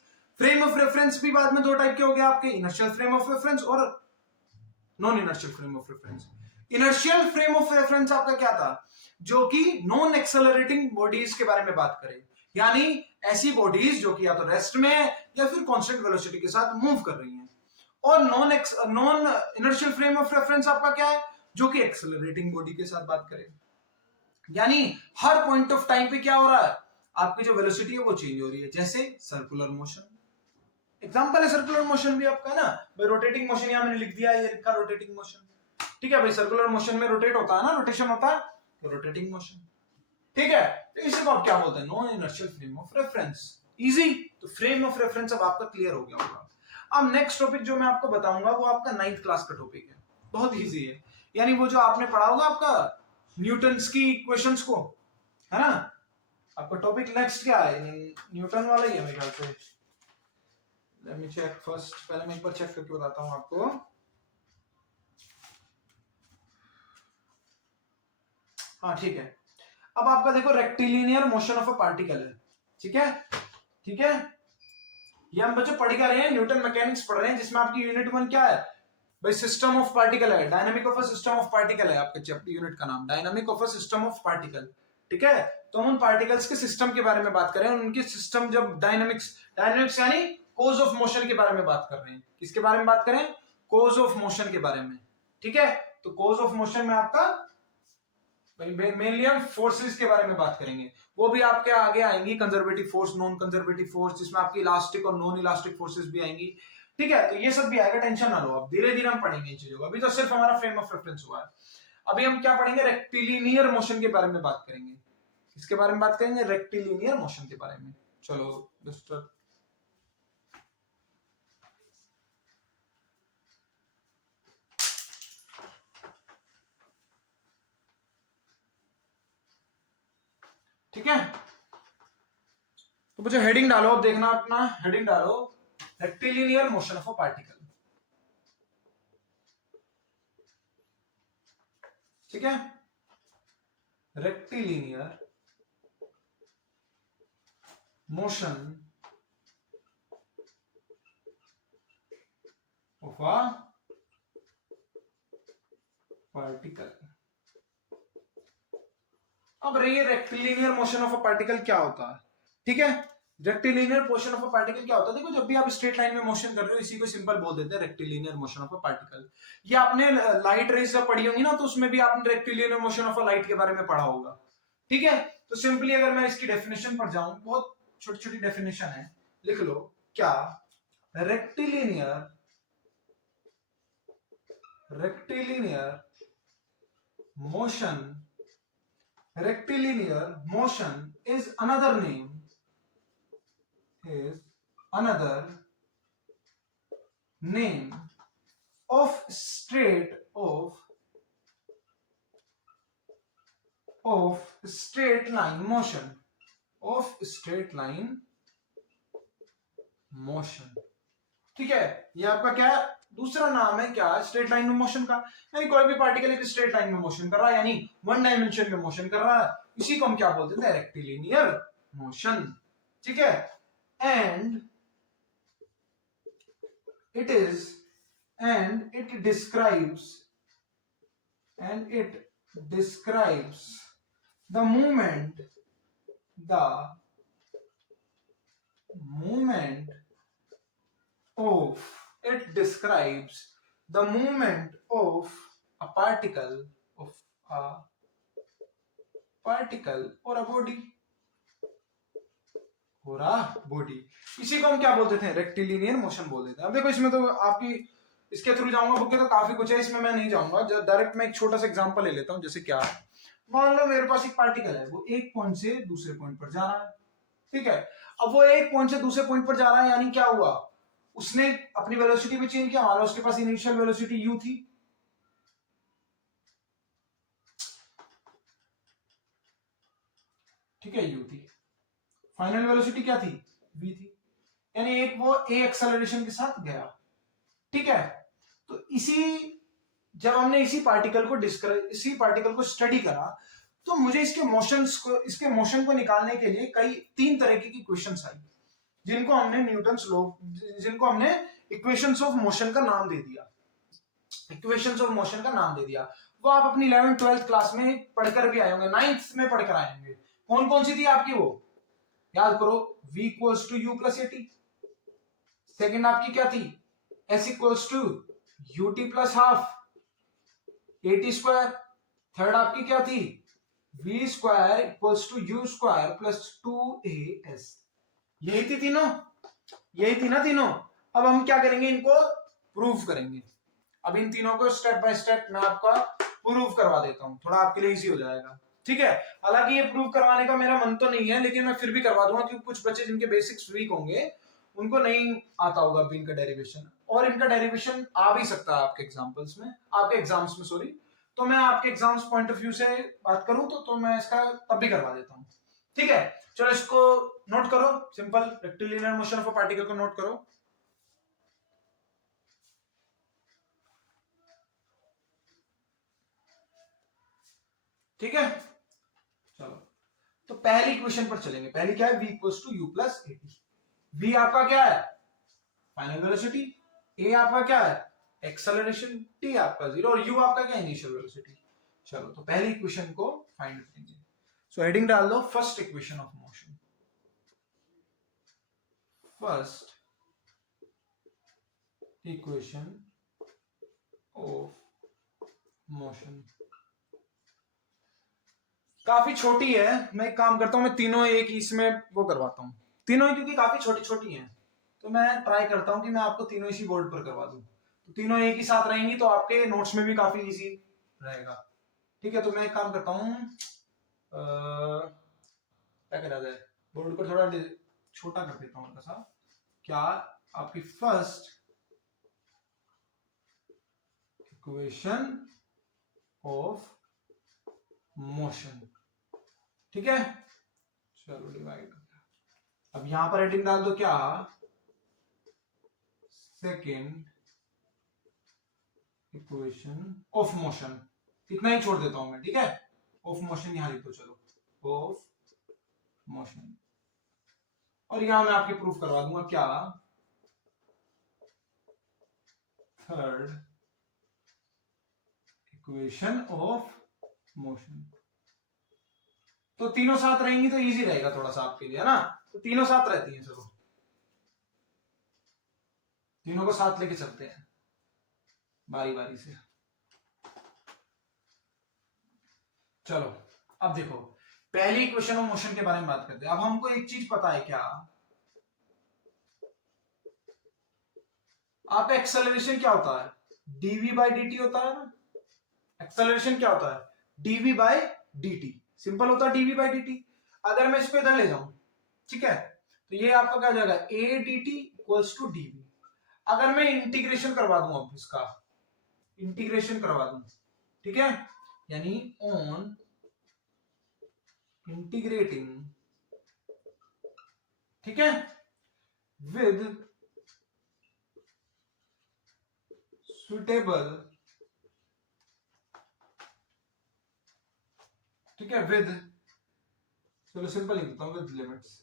Frame of reference भी बाद में दो टाइप के हो गए आपके, इनर्शियल फ्रेम ऑफ रेफरेंस और non inertial frame of reference. Inertial frame of reference आपका क्या था, जो कि नॉन एक्सेलरेटिंग बॉडीज के बारे में बात करे, यानी ऐसी बॉडीज जो कि या तो रेस्ट में है या फिर कांस्टेंट वेलोसिटी के साथ मूव कर रही हैं। और non inertial frame of reference आपका क्या है, जो कि एक्सेलरेटिंग बॉडी के साथ बात करे, यानी हर पॉइंट ऑफ टाइम पे क्या हो रहा है, आपकी जो वेलोसिटी है वो चेंज हो रही है, जैसे सर्कुलर मोशन। एग्जांपल है सर्कुलर मोशन भी आपका ना, भाई रोटेटिंग मोशन यहां मैंने लिख दिया है, ये लिखा रोटेटिंग मोशन। ठीक है भाई, सर्कुलर मोशन में रोटेट होता है ना, रोटेशन होता है, तो रोटेटिंग मोशन। ठीक है, तो इसे को आप क्या बोलते हैं, non inertial frame of reference. Easy, तो फ्रेम ऑफ रेफरेंस अब आपका क्लियर हो गया होगा। अब नेक्स्ट टॉपिक जो मैं आपको बताऊंगा वो आपका 9th क्लास का टॉपिक है, बहुत इजी है, यानी वो जो आपने पढ़ा होगा आपका न्यूटन्स की इक्वेशंस को, है ना। आपका टॉपिक नेक्स्ट क्या है, न्यूटन वाला ही है मेरे ख्याल से। लेट मी चेक फर्स्ट, पहले मैं एक बार चेक करके बताता हूं आपको। हाँ ठीक है, अब आपका देखो rectilinear motion of a particle है। ठीक है, ठीक है, ये हम बच्चों पढ़ कर रहे हैं, न्यूटन मैकेनिक्स पढ़ रहे हैं, जिसमें आपकी यूनिट 1 क्या है भाई, सिस्टम ऑफ पार्टिकल है, dynamic of a system of particle है आपके चैप्टर यूनिट का नाम, dynamic of a system of particle. ठीक है, तो हम उन पार्टिकल्स के सिस्टम के बारे में बात कर रहे हैं, उनकी सिस्टम जब डायनामिक्स, डायनामिक्स यानी कोज ऑफ मोशन के बारे में बात कर रहे हैं। किसके बारे में बात करें, कोज ऑफ मोशन के बारे में। ठीक है, तो कोज ऑफ मोशन में आपका मेनली हम फोर्सेस के बारे में बात करेंगे, वो भी आपके आगे आएंगी, conservative force, non conservative force, जिसमें आपकी इलास्टिक और नॉन इलास्टिक फोर्सेस भी आएंगी। ठीक है, तो ये सब भी आएगा, टेंशन ना लो, अब धीरे धीरे हम पढ़ेंगे इन चीजों को, अभी तो सिर्फ हमारा फ्रेम ऑफ रेफरेंस हुआ है। अभी हम क्या पढ़ेंगे, रेक्टिलिनियर मोशन के बारे में बात करेंगे। किसके बारे में बात करेंगे, रेक्टिलिनियर मोशन के बारे में। चलो दोस्तों, ठीक है, तो मुझे हेडिंग डालो, अब देखना, अपना हेडिंग डालो, rectilinear motion of a particle. ठीक है, rectilinear motion of a particle. अब रही rectilinear motion of a particle क्या होता है। ठीक है, rectilinear motion of a particle क्या होता है, देखो जब भी आप स्ट्रेट लाइन में मोशन कर रहे हो, इसी को सिंपल बोल देते हैं rectilinear motion of a particle. ये आपने लाइट रेज जब पढ़ी होंगी ना, तो उसमें भी आपने rectilinear motion of a light के बारे में पढ़ा होगा। ठीक है, तो सिंपली अगर मैं इसकी डेफिनेशन पर जाऊं, बहुत छोटी छोटी डेफिनेशन है, लिख लो क्या, rectilinear motion, rectilinear motion is another name of straight line motion। ठीक है, ये आपका क्या है, दूसरा नाम है क्या, स्ट्रेट लाइन में मोशन का, यानी कोई भी पार्टिकल एक स्ट्रेट लाइन में मोशन कर रहा है, यानी वन डायमेंशन में मोशन कर रहा है, इसी को हम क्या बोलते हैं, रेक्टिलिनियर मोशन। ठीक है, and it describes the movement of a particle or a body। इसी को हम क्या बोलते थे, रेक्टिलिनियर मोशन बोल देते हैं। अब देखो इसमें तो आपकी इसके थ्रू जाऊंगा, बुक के तो काफी कुछ है, इसमें मैं नहीं जाऊंगा, डायरेक्ट मैं एक छोटा सा एग्जांपल ले लेता हूं। जैसे क्या, मान लो मेरे पास एक पार्टिकल है, वो एक पॉइंट से दूसरे पॉइंट पर जा रहा है। ठीक है, अब वो एक पॉइंट से दूसरे पॉइंट पर जा रहा है, यानी क्या हुआ, उसने अपनी वेलोसिटी भी चेंज किया। मान लो उसके पास इनिशियल वेलोसिटी u थी, ठीक है, u थी, फाइनल वेलोसिटी क्या थी, v थी, यानी एक वो a एक्सेलरेशन के साथ गया। ठीक है, तो जब हमने इसी पार्टिकल को स्टडी करा, तो मुझे इसके मोशन को निकालने के लिए तीन तरह की क्वेश्चंस आई, जिनको हमने इक्वेशंस ऑफ मोशन का नाम दे दिया। वो आप अपनी 11th 12th क्लास में पढ़कर भी आए होंगे, 9th में पढ़कर आए होंगे। कौन कौन सी थी आपकी, वो याद करो, v equals to u plus a t, second आपकी क्या थी, s equals to ut plus half a t square, third आपकी क्या थी, v square equals to u square plus 2as। यही थी तीनों। अब हम क्या करेंगे, इनको प्रूव करेंगे। अब इन तीनों को स्टेप बाय स्टेप मैं आपका प्रूव करवा देता हूं, थोड़ा आपके लिए इजी हो जाएगा। ठीक है, हालांकि ये प्रूव करवाने का मेरा मन तो नहीं है, लेकिन मैं फिर भी करवा दूंगा, क्योंकि कुछ बच्चे जिनके बेसिक्स वीक होंगे, उनको नहीं आता होगा अभी इनका डेरिवेशन, और इनका डेरिवेशन आ भी सकता है आपके एग्जाम्स में सॉरी। तो मैं आपके एग्जाम्स पॉइंट ऑफ व्यू से बात करूं तो मैं इसका तब भी करवा देता हूं। ठीक है, चलो इसको नोट करो, simple rectilinear motion of a particle को नोट करो। ठीक है, चलो तो पहली इक्वेशन पर चलेंगे। पहली क्या है, v equals to u plus a t. v आपका क्या है, फाइनल वेलोसिटी, ए आपका क्या है एक्सेलरेशन, टी आपका 0 और यू आपका क्या इनिशियल वेलोसिटी। चलो तो पहली इक्वेशन को फाइंड करेंगे। सो हेडिंग डाल दो first equation of motion, first equation of motion. काफी छोटी है, मैं एक काम करता हूं, मैं तीनों एक ही इसमें वो करवाता हूं, तीनों ही क्योंकि काफी छोटी छोटी हैं, तो मैं ट्राई करता हूं कि मैं आपको तीनों इसी बोर्ड पर करवा दूं, तो तीनों एक ही साथ रहेंगी तो आपके नोट्स में भी काफी इजी रहेगा। ठीक है, तो मैं एक काम करता हूं, क्या करा जाए, बोर्ड पर थोड़ा छोटा कर देता हूं हल्का सा। क्या आपकी फर्स्ट इक्वेशन ऑफ मोशन, ठीक है, चलो डिवाइड, अब यहां पर हेडिंग डाल दो क्या, सेकेंड इक्वेशन ऑफ मोशन, इतना ही छोड़ देता हूं मैं, ठीक है, ऑफ मोशन यहां लिख दो, चलो ऑफ मोशन, और यहां मैं आपकी प्रूफ करवा दूंगा क्या, थर्ड इक्वेशन ऑफ मोशन। तो तीनों साथ रहेंगी तो इजी रहेगा थोड़ा सा आपके लिए, है ना, तो तीनों साथ रहती हैं, चलो तीनों को साथ लेके चलते हैं बारी बारी से। चलो अब देखो, पहली इक्वेशन ऑफ मोशन के बारे में बात करते हैं। अब हमको एक चीज पता है क्या, आपका एक्सेलरेशन क्या होता है, dv बाई dt होता है ना, एक्सेलरेशन क्या होता है dv बाई dt, सिंपल होता है dv बाई dt। अगर मैं इसको इधर ले जाऊं, ठीक है, तो ये आपका क्या हो जाएगा a dt equals to dv। अगर मैं इंटीग्रेशन करवा दूं, अब इसका इंटीग्रेशन करवा दूं, ठीक है, यानी ऑन इंटीग्रेटिंग, ठीक है, विद सुटेबल, ठीक है, विद, चलो सिंपल लिख देता हूं, विद लिमिट्स,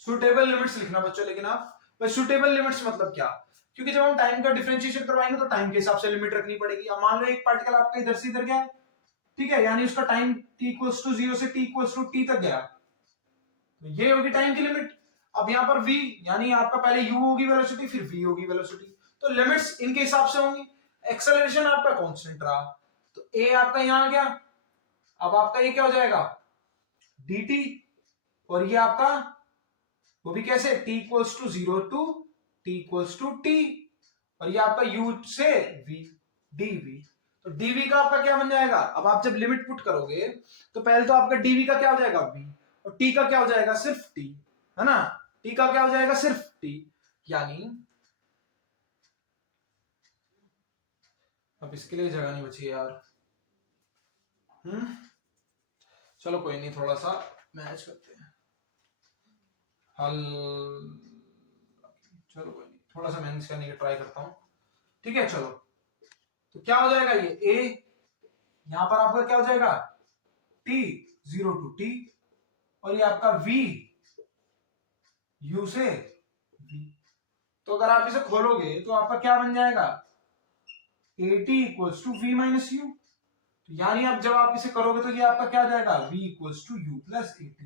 सुटेबल लिमिट्स लिखना बच्चों, लेकिन आप भाई सुटेबल लिमिट्स मतलब क्या, क्योंकि जब हम टाइम का डिफरेंशिएशन करवाएंगे तो टाइम के हिसाब से लिमिट रखनी पड़ेगी। अब मान लो एक पार्टिकल आपका इधर से इधर गया, ठीक है, यानी उसका टाइम t इक्वल्स टू 0 से t इक्वल्स टू t तक गया, तो ये होगी टाइम की लिमिट। अब यहाँ पर v यानी आपका पहले u होगी वेलोसिटी, फिर v होगी वेलोसिटी, तो लिमिट्स इनके हिसाब से होंगी। एक्सेलरेशन आपका कांस्टेंट रहा, तो a आपका यहां आ गया, अब आपका ये क्या हो जाएगा dt, और ये आपका वो भी कैसे t equals to 0 to t equals to t, और ये आपका u से v dv, तो dv का आपका क्या बन जाएगा, अब आप जब लिमिट पुट करोगे तो पहले तो आपका dv का क्या हो जाएगा v, और t का क्या हो जाएगा सिर्फ t, है ना, t का क्या हो जाएगा सिर्फ t, यानी अब इसके लिए जगह नहीं बची यार, चलो कोई नहीं, थोड़ा सा मैच करते हैं हल, चलो कोई नहीं, थोड़ा सा मैनेज करने की ट्राई करता हूं, ठीक है, चलो तो क्या हो जाएगा ये a, यहां पर आपका क्या हो जाएगा t 0 टू t, और ये आपका v u से v, तो अगर आप इसे खोलोगे तो आपका क्या बन जाएगा at equals to v minus u, यानी आप जब आप इसे करोगे तो ये आपका क्या आ जाएगा v equals to u plus at,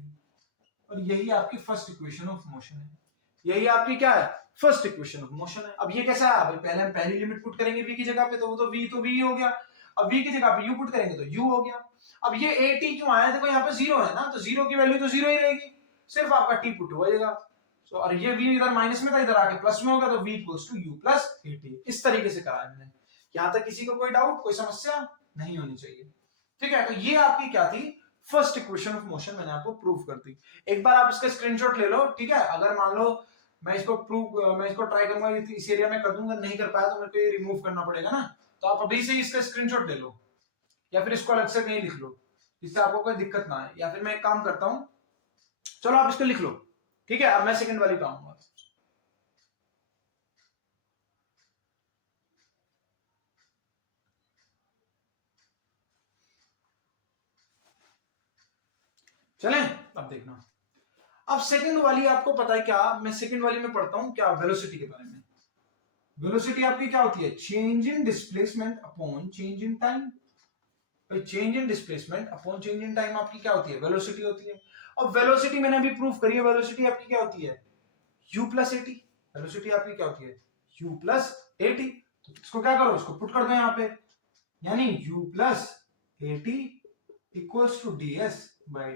और यही आपकी फर्स्ट इक्वेशन ऑफ मोशन है, यही आपकी क्या है फर्स्ट इक्वेशन ऑफ मोशन है। अब ये कैसा है भाई, पहले हम पहली लिमिट पुट करेंगे v की जगह पे, तो वो तो v हो गया, अब v की जगह पे u पुट करेंगे तो u हो गया। अब ये at क्यों आया, देखो यहाँ पे 0 है ना, तो 0 की वैल्यू तो 0 ही रहेगी, सिर्फ आपका t पुट हो जाएगा, तो और ये v इधर माइनस में था, इधर आके प्लस में होगा, तो v equals to u plus at, इस तरीके से करा है मैंने। यहां तक किसी को कोई डाउट, कोई समस्या नहीं होनी चाहिए, ठीक है, तो ये आपकी क्या थी फर्स्ट इक्वेशन ऑफ मोशन, मैंने आपको प्रूव कर दी। एक बार आप इसका स्क्रीनशॉट ले लो, ठीक है, अगर मान लो मैं इसको ट्राई करूंगा इस एरिया में कर दूंगा, नहीं कर पाया तो मेरे को ये रिमूव करना पड़ेगा ना, तो आप अभी से इसका स्क्रीनशॉट ले लो, या फिर इसको अलग से कहीं लिख लो, जिससे आपको कोई दिक्कत ना आए, या फिर मैं एक काम करता हूं, चलो आप इसको लिख लो, ठीक है, अब मैं सेकंड वाली पे आऊंगा। चलें, अब देखना, अब सेकंड वाली आपको पता है क्या, मैं सेकंड वाली में पढ़ता हूं क्या, वेलोसिटी के बारे में। वेलोसिटी आपकी क्या होती है, change in displacement upon change in time. Change in displacement upon change in time आपकी क्या होती है, वेलोसिटी होती है। अब वेलोसिटी मैंने अभी प्रूफ करी है, वेलोसिटी आपकी क्या होती है, u प्लस एटी। वेलोसिटी आपकी क्या होती है, u प्लस एटी। तो इसको क्या करो, इसको पुट कर दो यहाँ पे, यानी u plus a t equals to d s by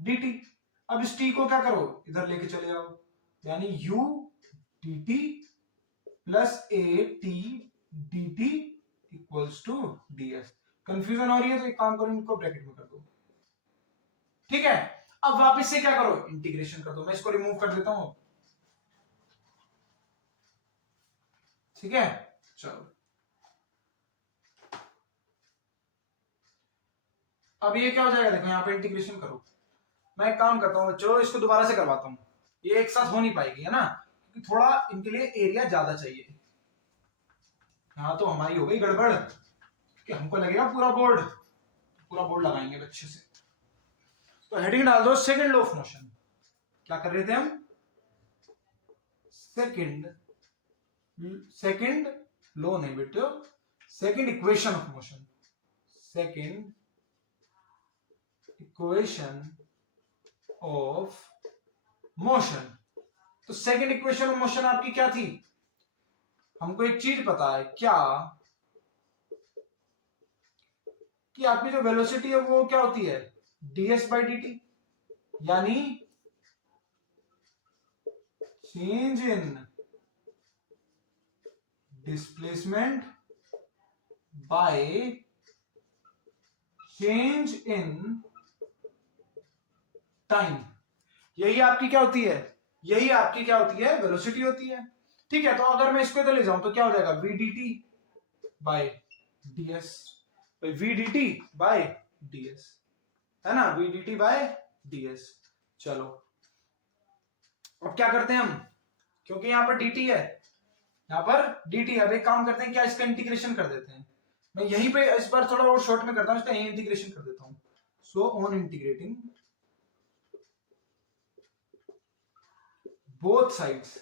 d t. अब इस t को क्या करो, इधर लेके चले आओ, यानी u d t plus a t d t equals to d s. Confusion हो रही है तो एक काम करो, इनको ब्रैकेट में कर दो, ठीक है। अब वापस से क्या करो, इंटीग्रेशन कर दो, मैं इसको रिमूव कर देता हूं, ठीक है। चलो अब ये क्या हो जाएगा, देखो यहाँ पे इंटीग्रेशन करो। मैं एक काम करता हूँ बच्चों, इसको दोबारा से करवाता हूँ, ये एक साथ हो नहीं पाएगी है ना, क्योंकि थोड़ा इनके लिए एरिया ज्यादा चाहिए। यहाँ तो हमारी हो गई गड़बड़ कि हमको लगेगा पूरा बोर्ड लगाएंगे अच्छे से। तो हेडिंग डाल दो सेकंड लॉ ऑफ मोशन। क्या कर रहे थे हम, सेकंड लॉ नहीं बेटे, second equation of motion, second equation of motion. तो सेकंड इक्वेशन ऑफ मोशन आपकी क्या थी, हमको एक चीज पता है क्या, कि आपकी जो वेलोसिटी है वो क्या होती है, ds बाई डी टी, यानी change in displacement by change in time. यही आपकी क्या होती है, यही आपकी क्या होती है, वेलोसिटी होती है, ठीक है। तो अगर मैं इसको इधर ले जाऊं तो क्या हो जाएगा, v d t by d s, v d t by d s, है ना, v d t by d s. चलो अब क्या करते हैं हम, क्योंकि यहां पर dt है, यहां पर dt है, अब एक काम करते हैं क्या, इसका इंटीग्रेशन कर देते हैं। मैं यहीं पे इस बार थोड़ा और शॉर्ट में करता हूं, इसका यहीं इंटीग्रेशन कर देता हूं। So on integrating both sides,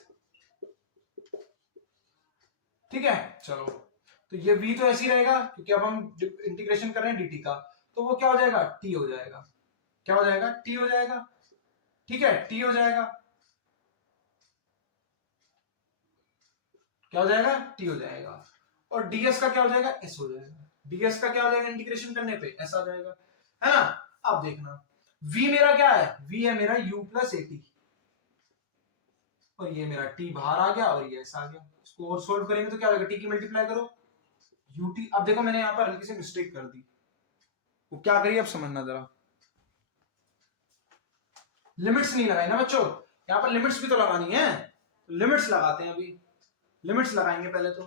ठीक है। चलो तो ये v तो ऐसे ही रहेगा, क्योंकि अब हम इंटीग्रेशन कर रहे हैं dt का, तो वो क्या हो जाएगा, t हो जाएगा, क्या हो जाएगा, t हो जाएगा, ठीक है, t हो जाएगा, क्या हो जाएगा, t हो जाएगा। और ds का क्या हो जाएगा, s हो जाएगा, ds का क्या हो जाएगा इंटीग्रेशन करने पे, s आ जाएगा, है ना। अब देखना v मेरा क्या है, v है मेरा u प्लस एटी, और ये मेरा t बाहर आ गया और ये s आ गया। इसको और सोल्व करेंगे तो क्या होगा, t की मल्टीप्लाई करो ut। अब देखो मैंने यहां पर हल्की सी मिस्टेक कर दी, वो क्या करिए अब समझना जरा, लिमिट्स नहीं लगाई ना बच्चों, यहां पर लिमिट्स भी तो लगानी है, लिमिट्स लगाते हैं अभी, लिमिट्स लगाएंगे पहले तो,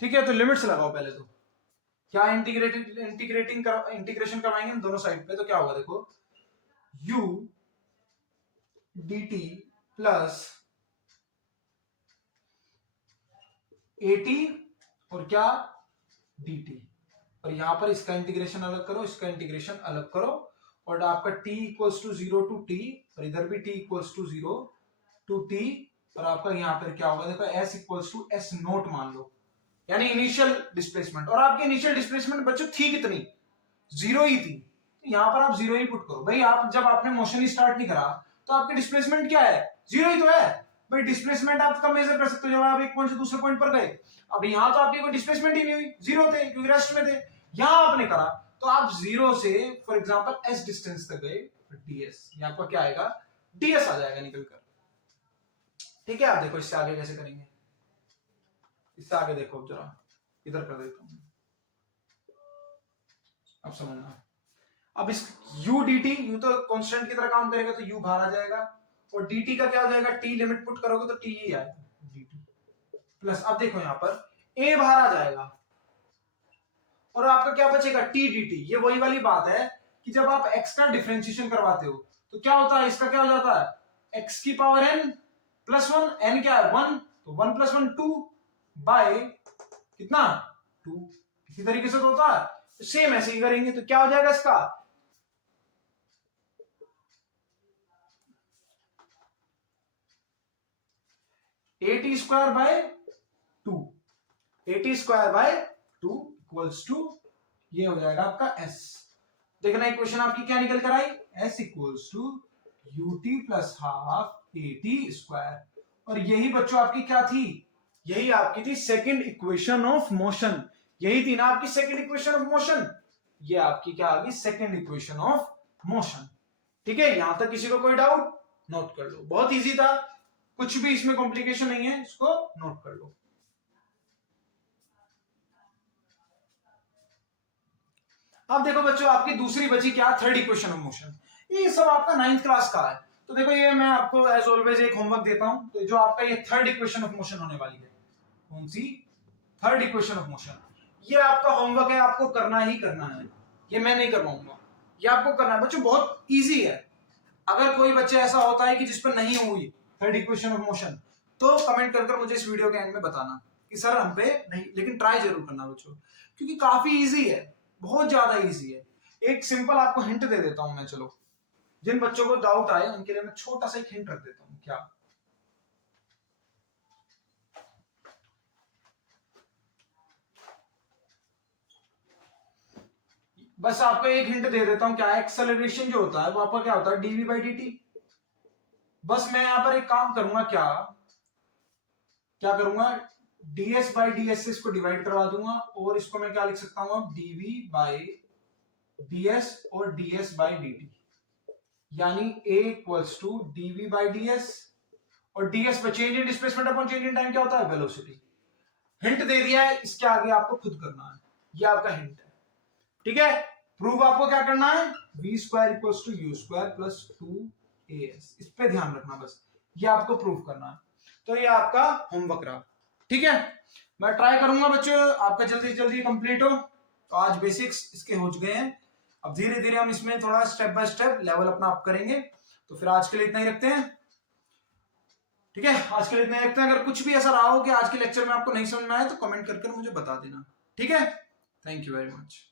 ठीक है। तो लिमिट्स लगाओ पहले तो, क्या इंटीग्रेशन करवाएंगे हम दोनों साइड पे, तो क्या होगा देखो, u dt प्लस एटी और क्या dt, और यहां पर इसका इंटीग्रेशन अलग करो, इसका इंटीग्रेशन अलग करो, और आपका t equals to zero to t, और इधर भी t equals to zero to t, और आपका यहां पर क्या होगा देखो, s equals to s naught मान लो, यानी इनिशियल डिस्प्लेसमेंट। और आपकी इनिशियल डिस्प्लेसमेंट बच्चों थी कितनी, जीरो ही थी, तो यहां पर आप जीरो ही पुट करो भाई। आप जब आपने मोशन ही स्टार्ट नहीं करा तो आपकी डिस्प्लेसमेंट क्या है, जीरो ही तो है भाई। डिस्प्लेसमेंट आप कब मेजर कर सकते हो, जब आप एक पॉइंट से दूसरे पॉइंट पर गए। अब यहां तो आपकी कोई डिस्प्लेसमेंट ही नहीं हुई, जीरो थे क्योंकि रेस्ट में थे। यहां आपने करा तो आप जीरो से फॉर एग्जांपल s डिस्टेंस तक गए, ds ये आपका क्या आएगा, ds आ जाएगा निकल कर, ठीक है। आप देखो इससे आगे कैसे करेंगे, इससे आगे देखो जरा, इधर कर देता हूं, अब समझना। अब इस u dt, u तो कांस्टेंट की तरह काम करेगा तो u बाहर आ जाएगा, और dt का क्या हो जाएगा, t लिमिट पुट करोगे तो t ही आएगा dt प्लस, अब देखो यहां पर a बाहर आ जाएगा, और आपका क्या बचेगा, t dt। ये वही वाली बात है कि जब आप x का डिफरेंशिएशन करवाते हो तो क्या होता है, इसका क्या हो जाता है, x की power n plus one, n क्या है 1, तो 1 प्लस 1 2 बाय कितना 2, इसी तरीके से तो होता है। सेम ऐसे ही करेंगे तो क्या हो जाएगा इसका, AT square by 2, AT square by 2 equals to ये हो जाएगा आपका S। देखना इक्वेशन आपकी क्या निकल कर आई, S equals to UT plus half AT square. और यही बच्चों आपकी क्या थी, यही आपकी थी सेकंड इक्वेशन ऑफ मोशन, यही थी ना आपकी सेकंड इक्वेशन ऑफ मोशन, ये आपकी क्या आ गई सेकंड इक्वेशन ऑफ मोशन। ठीक है, यहां तक किसी को कोई डाउट, नोट कर लो, बहुत इजी था, कुछ भी इसमें कॉम्प्लिकेशन नहीं है, इसको नोट कर लो। अब देखो बच्चों आपकी दूसरी बची क्या, थर्ड इक्वेशन ऑफ मोशन। ये सब आपका 9th क्लास का है, तो देखो ये मैं आपको एज ऑलवेज एक होमवर्क देता हूं, तो जो आपका ये थर्ड इक्वेशन ऑफ मोशन होने वाली है, कौन सी, थर्ड इक्वेशन ऑफ मोशन, ये आपका होमवर्क है, आपको करना ही करना है, ये मैं नहीं करवाऊंगा, ये आपको करना है बच्चों, बहुत इजी है। अगर कोई बच्चे ऐसा होता है कि जिस पर नहीं हुई थर्ड इक्वेशन ऑफ मोशन, तो कमेंट कर मुझे इस वीडियो के एंड में बताना कि सर हम पे नहीं, लेकिन ट्राई जरूर करना बच्चों, क्योंकि काफी इजी है, बहुत ज्यादा इजी है। एक सिंपल आपको हिंट दे देता हूं मैं, चलो जिन बच्चों को डाउट आए उनके लिए मैं छोटा सा एक हिंट रख देता हूं, क्या, बस आपको एक हिंट दे देता हूं, क्या एक्सेलरेशन जो होता है वो आपका क्या होता है, डीवी बाई dt। बस मैं यहां पर एक काम करूंगा, क्या क्या करूंगा, ds बाई ds से इसको डिवाइड करवा दूंगा, और इसको मैं क्या लिख सकता हूं अब, dv बाई ds और ds बाई dt, यानी a equals to dv by ds, और ds पर change in displacement upon change in time क्या होता है, वेलोसिटी। हिंट दे दिया है, इसके आगे आपको खुद करना है, ये आपका हिंट है। ठीक है, प्रूव आपको क्या करना है, v square equals to u square plus 2as, इस पे ध्यान रखना, बस ये आपको प्रूव करना है। तो ये आपका होमवर्क रहा, ठीक है, मैं ट्राई करूंगा बच्चों आपका जल्दी से जल्दी कंप्लीट हो। तो आज बेसिक्स इसके हो गए हैं, अब धीरे धीरे हम इसमें थोड़ा स्टेप बाय स्टेप लेवल अपना अप करेंगे। तो फिर आज के लिए इतना ही रखते हैं, ठीक है, आज के लिए इतना ही रखते हैं। अगर कुछ भी ऐसा रहा हो कि आज के लेक्चर में आपको नहीं समझ में आया तो कमेंट करके मुझे बता देना, ठीक है, थैंक यू वेरी मच।